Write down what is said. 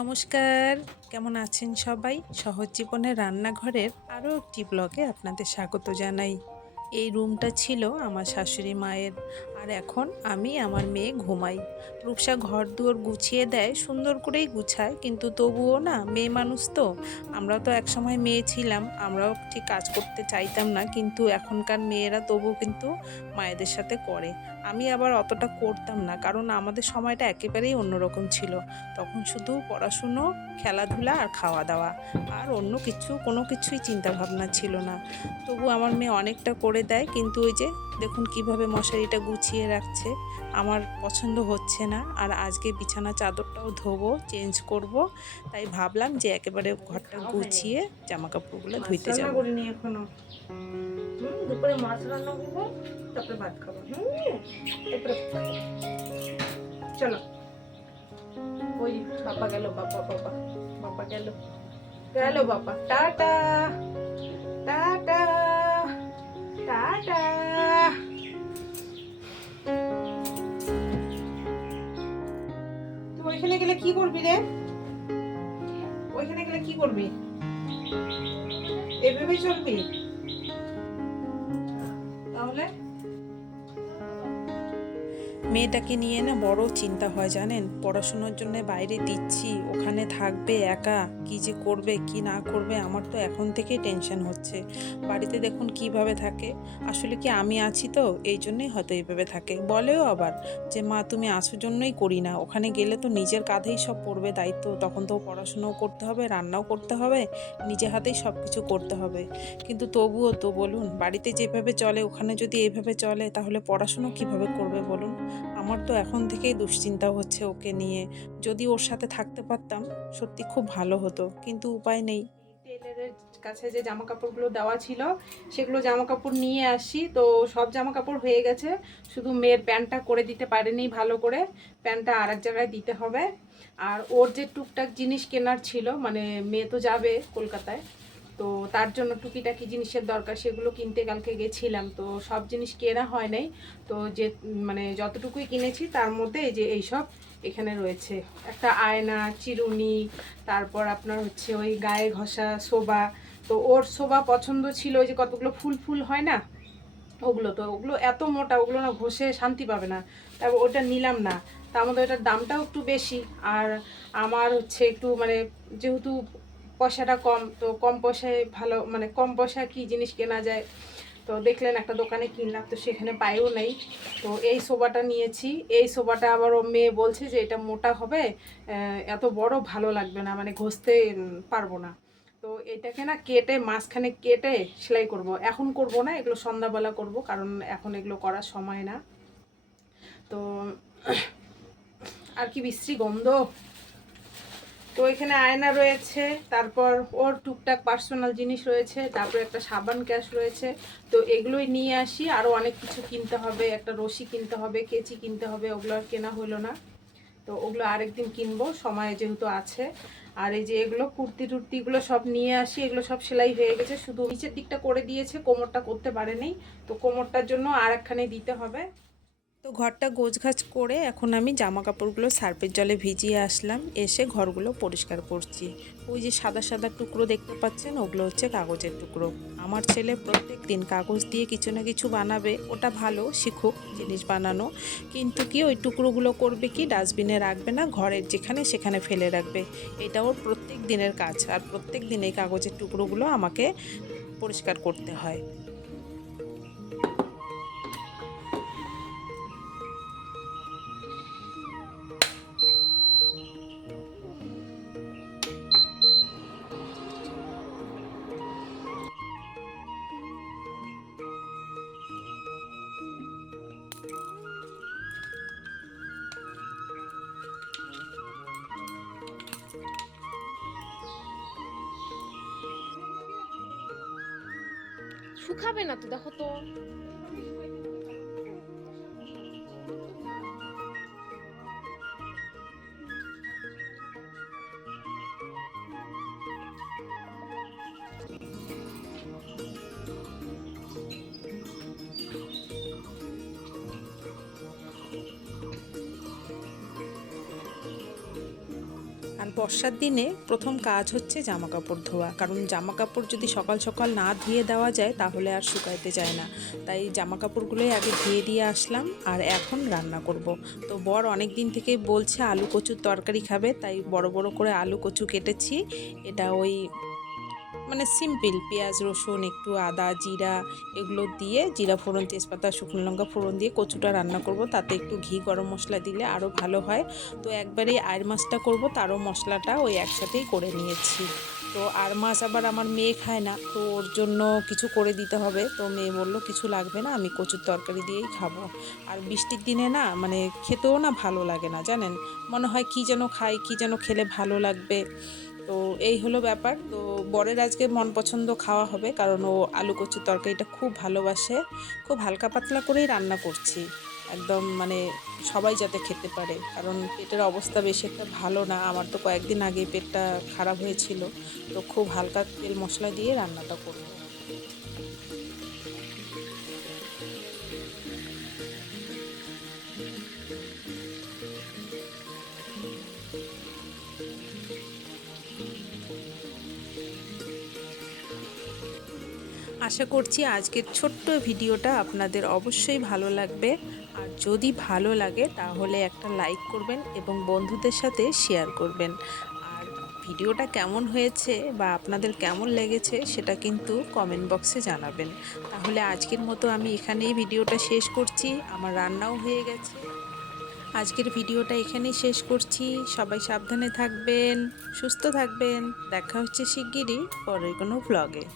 নমস্কার, কেমন আছেন সবাই? সহজ জীবনের রান্নাঘরের আরও একটি ব্লগে আপনাদের স্বাগত জানাই। এই রুমটা ছিল আমার শাশুড়ি মায়ের, আর এখন আমি আমার মেয়ে ঘুমাই। রূপসা ঘরদুয়ার গুছিয়ে দেয়, সুন্দর করেই গুছায়, কিন্তু তবুও না, মেয়ে মানুষ তো। আমরাও তো একসময় মেয়ে ছিলাম, আমরাও ঠিক কাজ করতে চাইতাম না, কিন্তু এখনকার মেয়েরা তবুও কিন্তু মায়েদের সাথে করে। আমি আবার অতটা করতাম না, কারণ আমাদের সময়টা একেবারেই অন্যরকম ছিল। তখন শুধু পড়াশুনো, খেলাধুলা আর খাওয়া দাওয়া, আর অন্য কিছু কোনো কিছুই চিন্তা ভাবনা ছিল না। তবু আমার মেয়ে অনেকটা করে দেয়, কিন্তু ওই যে দেখুন কিভাবে মশারিটা গুছিয়ে রাখছে, আমার পছন্দ হচ্ছে না। আর আজকে বিছানা চাদরটাও ধোবো, চেঞ্জ করব, তাই ভাবলাম যে একেবারে ঘরটা খাওয়া হয়নি, গুছিয়ে জামা কাপড়গুলো মাছ ধুইতে রান্না যাব। করিনি এখনো। দুপুরে মাছ রান্না করবো, তারপরে ভাত খাবো। এরপরে ভাত খাবো। চলো। ওই বাবা গেল, বাবা বাবা বাবা গেল, গেল বাবা। Tata tata tata. তুই ওইখানে গেলে কি করবি রে? ওইখানে গেলে কি করবি? এভাবেই চলবি তাহলে? মেয়েটাকে নিয়ে না বড় চিন্তা হয় জানেন। পড়াশোনার জন্য বাইরে দিচ্ছি, ওখানে থাকবে একা, কি যে করবে কি না করবে, আমার তো এখন থেকেই টেনশন হচ্ছে। বাড়িতে দেখুন কিভাবে থাকে। আসলে কি আমি আছি তো, এই জন্যই হয়তো এইভাবে থাকে। বলেও আবার যে মা তুমি আছো জন্যই করি না, ওখানে গেলে তো নিজের কাঁধেই সব পড়বে দায়িত্ব, তখন তো পড়াশোনাও করতে হবে, রান্নাও করতে হবে, নিজে হাতেই সব কিছু করতে হবে। কিন্তু তবুও তো বলুন, বাড়িতে যেভাবে চলে ওখানে যদি এইভাবে চলে, তাহলে পড়াশুনো কিভাবে করবে বলুন। আমার তো এখন থেকেই দুশ্চিন্তা হচ্ছে ওকে নিয়ে। যদি ওর সাথে থাকতে পারতাম, সত্যি খুব ভালো হতো, কিন্তু উপায় নেই। টেলারের কাছে যে জামা কাপড়গুলো দেওয়া ছিল, সেগুলো জামা কাপড় নিয়ে আসি, তো সব জামা কাপড় হয়ে গেছে। শুধু মেয়ের প্যান্টটা করে দিতে পারেনি ভালো করে, প্যান্টটা আর এক জায়গায় দিতে হবে। আর ওর যে টুকটাক জিনিস কেনার ছিল, মানে মেয়ে তো যাবে কলকাতায়, তো তার জন্য টুকিটাকি জিনিসের দরকার, সেগুলো কিনতে কালকে গেছিলাম, তো সব জিনিস কেনা হয় নাই। তো যে মানে যতটুকুই কিনেছি তার মধ্যে এই যে এইসব এখানে রয়েছে। একটা আয়না, চিরুনি, তারপর আপনার হচ্ছে ওই গায়ে ঘষা শোভা। তো ওর শোভা পছন্দ ছিল, ওই যে কতগুলো ফুল ফুল হয় না, ওগুলো। তো ওগুলো এত মোটা, ওগুলো না ঘষে শান্তি পাবে না, তারপর ওটা নিলাম না। তার মধ্যে ওটার দামটাও একটু বেশি। আর আমার হচ্ছে একটু মানে, যেহেতু পয়সাটা কম, তো কম পয়সায় ভালো, মানে কম পয়সায় কি জিনিস কেনা যায়, তো দেখলেন একটা দোকানে কিনলাম, তো সেখানে পাইও নেই। তো এই সোফাটা নিয়েছি। এই সোফাটা আবার ও মেয়ে বলছে যে এটা মোটা হবে, এত বড় ভালো লাগবে না, মানে ঘষতে পারবো না। তো এটাকে না কেটে, মাঝখানে কেটে সেলাই করব। এখন করব না, এগুলো সন্ধ্যাবেলা করব, কারণ এখন এগুলো করার সময় না। তো আর কি বিশ্রী গন্ধ। তো এখানে আয়না রয়েছে, তারপর ওর টুকটাক পার্সোনাল জিনিস রয়েছে, তারপর একটা সাবান ক্যাশ রয়েছে। তো এগুলোই নিয়ে আসি, আরও অনেক কিছু কিনতে হবে, একটা রশি কিনতে হবে, কেচি কিনতে হবে, ওগুলো আর কেনা হলো না। তো ওগুলো আরেকদিন কিনবো, সময় যেহেতু আছে। আর এই যে এগুলো কুর্তি টুর্তিগুলো সব নিয়ে আসি, এগুলো সব সেলাই হয়ে গেছে, শুধু নিচের দিকটা করে দিয়েছে, কোমরটা করতে পারেনি। তো কোমরটার জন্য আর একখানে দিতে হবে। তো ঘরটা গোছগাছ করে এখন আমি জামা কাপড়গুলো সার্ফের জলে ভিজিয়ে আসলাম, এসে ঘরগুলো পরিষ্কার করছি। ওই যে সাদা সাদা টুকরো দেখতে পাচ্ছেন, ওগুলো হচ্ছে কাগজের টুকরো। আমার ছেলে প্রত্যেক দিন কাগজ দিয়ে কিছু না কিছু বানাবে, ওটা ভালো, শিখুক জিনিস বানানো। কিন্তু কি ওই টুকরোগুলো করবে কি, ডাস্টবিনে রাখবে না, ঘরের যেখানে সেখানে ফেলে রাখবে। এটা ওর প্রত্যেক দিনের কাজ, আর প্রত্যেক দিন এই কাগজের টুকরোগুলো আমাকে পরিষ্কার করতে হয়। শুকাবে না তো, দেখো তো। আর বর্ষার দিনে প্রথম কাজ হচ্ছে জামা কাপড় ধোয়া, কারণ জামা কাপড় যদি সকাল সকাল না ধুয়ে দেওয়া যায় তাহলে আর শুকাইতে যায় না। তাই জামা কাপড়গুলোই আগে ধুয়ে দিয়ে আসলাম, আর এখন রান্না করব। তো বর অনেক দিন থেকে বলছে আলু কচুর তরকারি খাবে, তাই বড় বড় করে আলু কচু কেটেছি। এটা ওই মানে সিম্পল পেঁয়াজ রসুন একটু আদা জিরা এগুলো দিয়ে, জিরা ফোড়ন তেজপাতা শুকনো লঙ্কা ফোড়ন দিয়ে কচুটা রান্না করব। তাতে একটু ঘি গরম মশলা দিলে আরও ভালো হয়। তো একবারেই আয়ের মাছটা করব, তারও মশলাটা ওই একসাথেই করে নিয়েছি। তো আর মাছ আবার আমার মেয়ে খায় না, তো ওর জন্য কিছু করে দিতে হবে। তো মেয়ে বলল কিছু লাগবে না, আমি কচুর তরকারি দিয়েই খাবো। আর বৃষ্টির দিনে না মানে খেতেও না ভালো লাগে না জানেন, মনে হয় কি যেন খাই, কি যেন খেলে ভালো লাগবে। তো এই হলো ব্যাপার। তো বরের আজকে মন পছন্দ খাওয়া হবে, কারণ ও আলু কচুর তরকারিটা খুব ভালোবাসে। খুব হালকা পাতলা করেই রান্না করছি, একদম মানে সবাই যাতে খেতে পারে, কারণ পেটের অবস্থা বেশি একটা ভালো না। আমার তো কয়েকদিন আগে পেটটা খারাপ হয়েছিল, তো খুব হালকা তেল মশলা দিয়ে রান্নাটা করবো। আশা করছি আজকের ছোট্ট ভিডিওটা আপনাদের অবশ্যই ভালো লাগবে। আর যদি ভালো লাগে তাহলে একটা লাইক করবেন এবং বন্ধুদের সাথে শেয়ার করবেন। আর ভিডিওটা কেমন হয়েছে বা আপনাদের কেমন লেগেছে সেটা কিন্তু কমেন্ট বক্সে জানাবেন। তাহলে আজকের মতো আমি এখানেই ভিডিওটা শেষ করছি, আমার রান্নাও হয়ে গেছে। আজকের ভিডিওটা এখানেই শেষ করছি। সবাই সাবধানে থাকবেন, সুস্থ থাকবেন। দেখা হচ্ছে শিগগিরই পরের কোনো ভ্লগে।